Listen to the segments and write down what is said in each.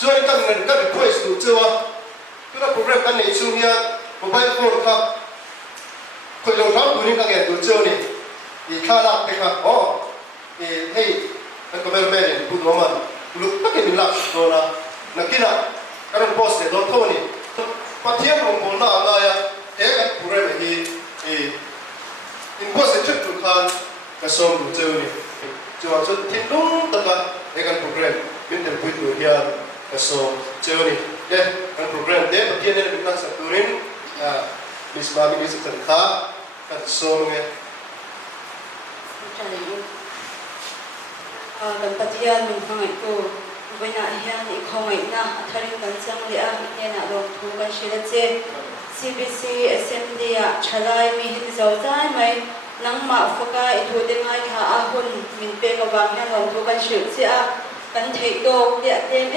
join kan request tu cewa tu program kan ni chunya mobile phone ka khoi long thang tu ni ka ge tu cewa ni i khala te ka hey kan government put roman lu tak ni lak do na nakina karon post de do thoni pathian rong bol na anga ya kan program hi in post de tu kan ka som tu cewa ni cewa chu thin dung ta ka kan program min de pui tu hian so cewa ni kan program de pathian ni kan sa turin Miss Mami ni sa kha kan so nge kan pathian min hangai tu bina hian I khongai na atharin kan chang le a ne na rom thu kan shira che CBC assembly a chalai mi hin zo tai mai nang ma foka I thu de ngai kha a hun min pe ka wang hian rom thu kan shil che a kan thei to de atem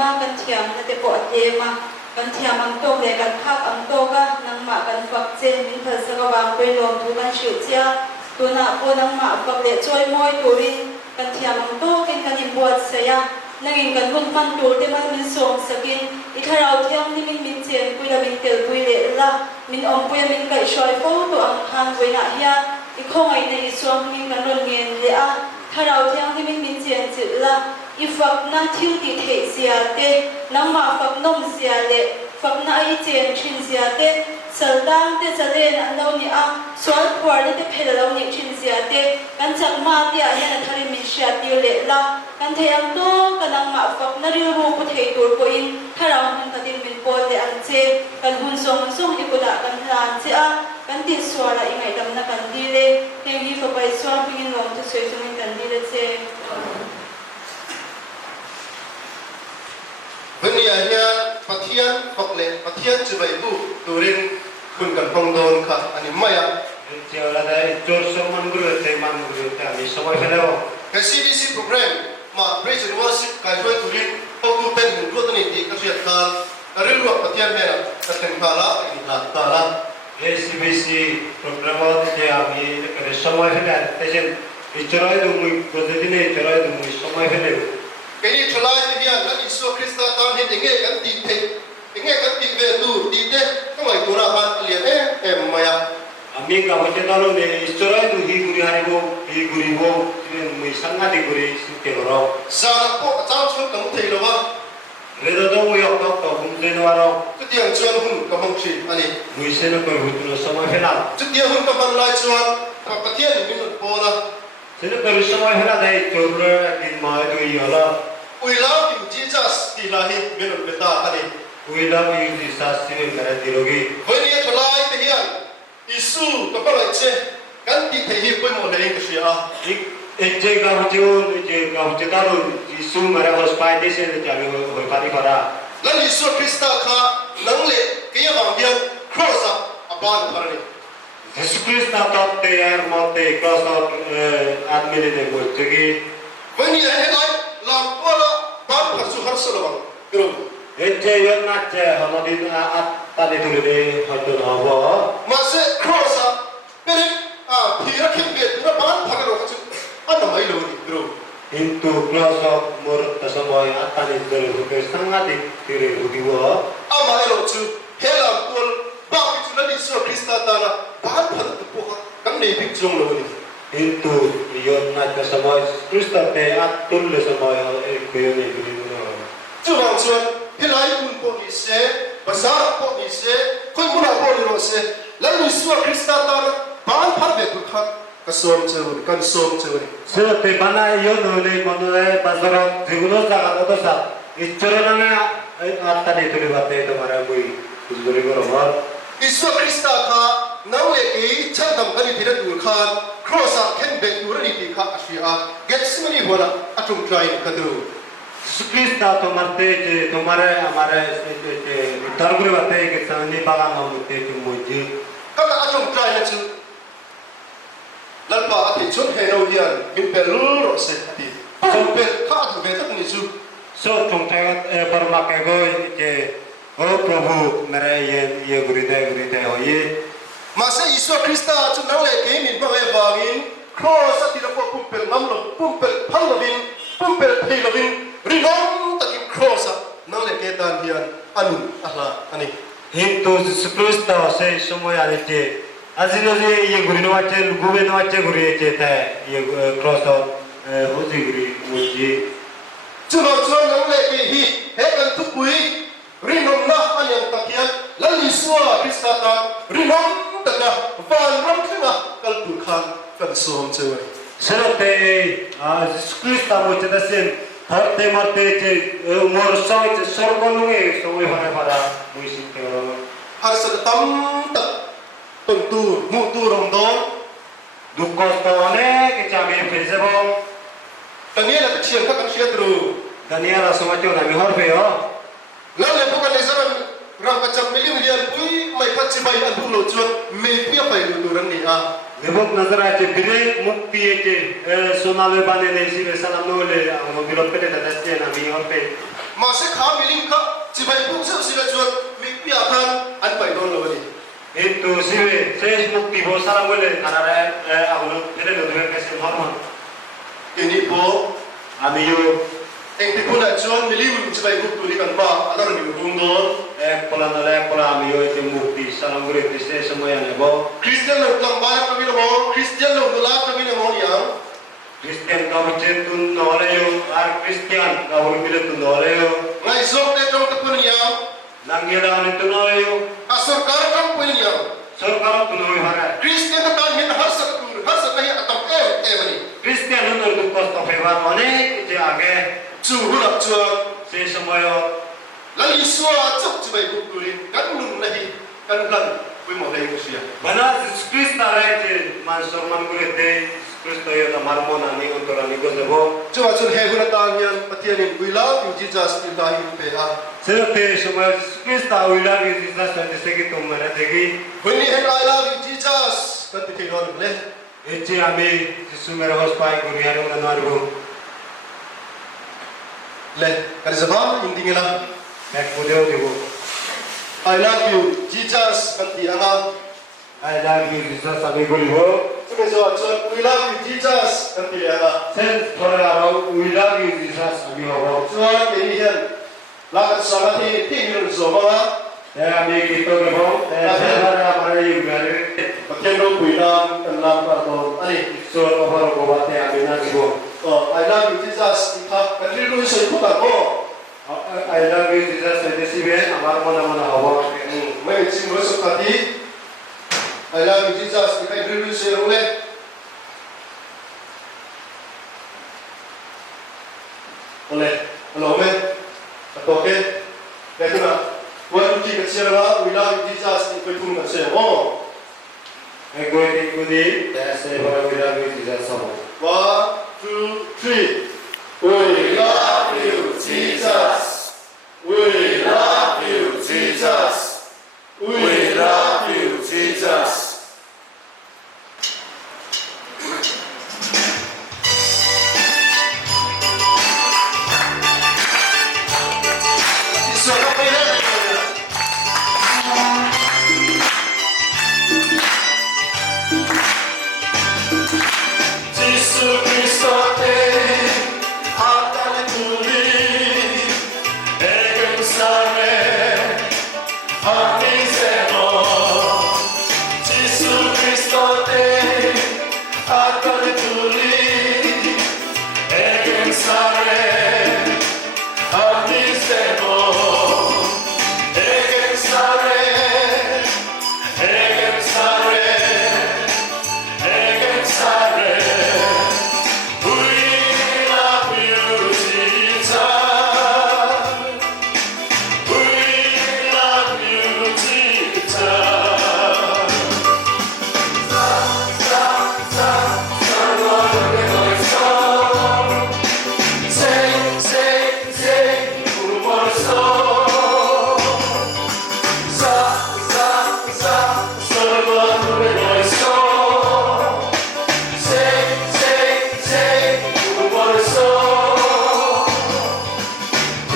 ma kan thiam na te po atema kan thiam am to le kan phak am to ka nang ma kan fak che min phal sa ka wang pe rom thu kan shil che a tu na po nang ma fak le choi moi turin kan thiam am to ken kan im buat se ya nangin kan hun man tur te man min song sakin I tharau thiam ni min chen pui la min tel pui le la min om pui min kai shoi fo to ang khan we na hian I khongai nei I som min kan ron ngen le a tharau thiam ni min chen chil la I fak na thil ti thei sia te nang ma fak nom sia le fak na I chen thin sia te saldang te chalen an lo ni a swal khwar ni te phel lo ni thin sia te kan chak ma ti a hian thari min sha ti le la kan thei am to kan ang ma fak na ri ru pu thei tur ko in tharau hun ka tin min pol le an che kan hun song I ko da kan hlan che a kan ti swala I ngai dam na kan di le heng hi fa pai swam pin long tu soi sung kan di le che Venia hian pathian fakle pathian chibai bu turin kun kan pangdon kha ani maya Tiada ada jor soman guru te man guru te ami samai hello. ka CBC program ma praise and worship kai hoi turin pau pen hun ro tani ti ka fiat khan aril ro pathian me ka ten khala ni la ta la SBC program te ami kare samai hello. Tejen ichorai dumui prodedine ichorai dumui samai hello. Kini thalai ti hian kan Isu Krista tan he dinge kan ti the dinge kan ti ve tu ti te ka mai tu na han lian maya Ami ka hoje dalo ne ichorai du hi guri bo tiren mui sanga di guri sitte goro. sana ko cha chu kam thei lo ba Redo do mui ok to bum den waro. tu tiang chuan hun ka mong chi ani Mui seno ko hutuno samai hello. tu tiang hun ka man lai chuan ka pathian ni min po la Seno ko samai hello dai chorre din mai do yola. we love you Jesus ti la hi min beta ani We love you Jesus sino kare dirogi. hoi ni thalai te hian Isu ka pa lai che kan ti thei hi poi mo nei ka sia एक जगह मुझे दारू यीशु मेरे हॉस्पिटल से जाने हो पाती करा lan Isu Krista kha nang le ke ya bang bian cross aban parani यीशु क्रिस्ट ना तो यार मौत क्रॉस आउट आदमी ने देखो जगी when you head like lam pola ban phasu har salawang kro एक जगह ना चे हमारी आप ताले तुले दे हटो ना वो ma se cross pere phira khim be tu ban phagaro chu an mai lo ni kro into cross out more तसमय आताले तुले होके संगाति तेरे होगी वो ama elo chu helam pol ba ki chu lan Isu Krista ta na ban phal tu po kan nei big jong lo ni into your ना तसमय क्रिस्ट पे आप तुले समय एक कोई नहीं कोई chu wang chuan helai kun po ni se bazar po ni se khoi muna po ni ro se lan Isu Krista ta na ban phal be tu kha ka som chu kan som chu ni Sir, te bana yo no le mano le pasara segundo saga todo sa. Ichorona na atta ne tuli bate tomara koi kuzuri ko romar. Isu Krista kha nang le ke chandam kani thira tu khan cross a ken be tu ri ti kha asia getsemani hola atum try kadru Sukrista tomarte je tomare amare targure bate ke sani baga mamute tu moji. kala atum try na chu lalpa ati chun he no hian min pe ru ro se ti so pe kha tu be tak ni chu So chongta parma ke go je o prabhu mere ye guride hoye. ma se Isu Krista chu nang le ke min ba e wangin cross ati ra po pumpel nam lo pumpel phal lo bin pumpel thei lo bin rinong takin cross tan hian anu ahla ani Hindu Krista se সময় আনিছে আজি যে ইয়ে ঘুরি নওয়াছে গুবে নওয়াছে ঘুরি আছে তা ইয়ে ক্রস হজি ঘুরি মুজি chulo chuan nang le ke hi he kan thu pui rinom na aniam takian lali suwa krista ta rinom taka van ram thina kalpur khan kan som chewe সেরতে Krista মোচে দাসেন হরতে মরতে যে মোর সয় সর্বনুয়ে সময় ভাড়া ভাড়া মুইসিতে har sa tam tak ton tu mu tu rom don দুঃখ কষ্ট অনেক চামে ফেসে বল tania la chian ka kan sia tru দানিয়ারা সমাজে আমি হরবেও la le pokan le zaran ram ka cham milim lian pui mai pat chi bai an bu lo chuan me pia pai lu tu ran ni a Devok nazar আছে বিরে মুক্তি আছে সোনালে বানে নেছি সালাম নলে আমো বিরত পেতে দাসতে আমি হরবে ma se kha milim ka chi bai pu se sila chuan mi pia khan an pai don lo ni কিন্তু সিবে শেষ মুক্তি বো সালাম বলে কানারে আমো পেতে নদবে কেসে হরমন ini bo আমি you eng pi puna chuan milim chi bai pu tu ni kan ba adar ni dung don এক পোলা নলে এক পোলা আমি ইউ যে মুক্তি সালাম করে দিছে সময় নেব Christian lo tlang ba ka bi mo Christian lo la ka bi mo yang Christian কাবচে তুন নলে ইউ আর ক্রিশ্চিয়ান কাবুল বিলে তুন নলে ইউ ngai zok te tong ta pun yang নাঙ্গেলা আমি তুন নলে ইউ a sarkar kam pun yang সরকার তুন নই হারা Christian ta tan hin har sak hi atam ni Christian নর দুঃখ কষ্ট ফেবার অনেক যে আগে chu hu lak chuan সেই সময় lali suwa chok chi bai pu tu ni kan nun na hi kan lan pui mo dei ku sia Bana Krista rete man sorman gurete Krista yo da marmona ni ontora ni gozebo chuwa chun he hu na ta hian pathian in we love you Jesus in da hi pe ha Serote সময় Krista উইলা Jesus তাতে সেকি তোমরা দেখি when ni I love you Jesus kan ti thon le এচে আমি সুমের হসপাই করি আর না নারবো le kan zaman indingela এক বলেও দেব I love you Jesus kan ti anga I love you Jesus আমি বলবো chume so chuan we love you Jesus kan ti anga Sen পরে আর উই লাভ ইউ জিসাস আমি হবো chuan ke ni hian la kan sama thi thi ni zo ma এ আমি গীত দেব এ সেবারে আমার এই গারে pathian ro pui nam kan lam ka to ani ঈশ্বর অপর গোবাতে আমি না দিব I love you Jesus ka kan ri lu so ku ka ko I love you Jesus এতে সিবে আমার মনে মনে হবো mai chim ro so ka ti I love you Jesus ka ri lu so le ole hello me atoke Betuna, what you think it's about? We love you, Jesus, and we put it say, oh. Egoiti kudi, that's a very good Jesus. 1, 2, 3. We love you, Jesus. We love you, Jesus. We love you, Jesus.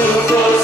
Who goes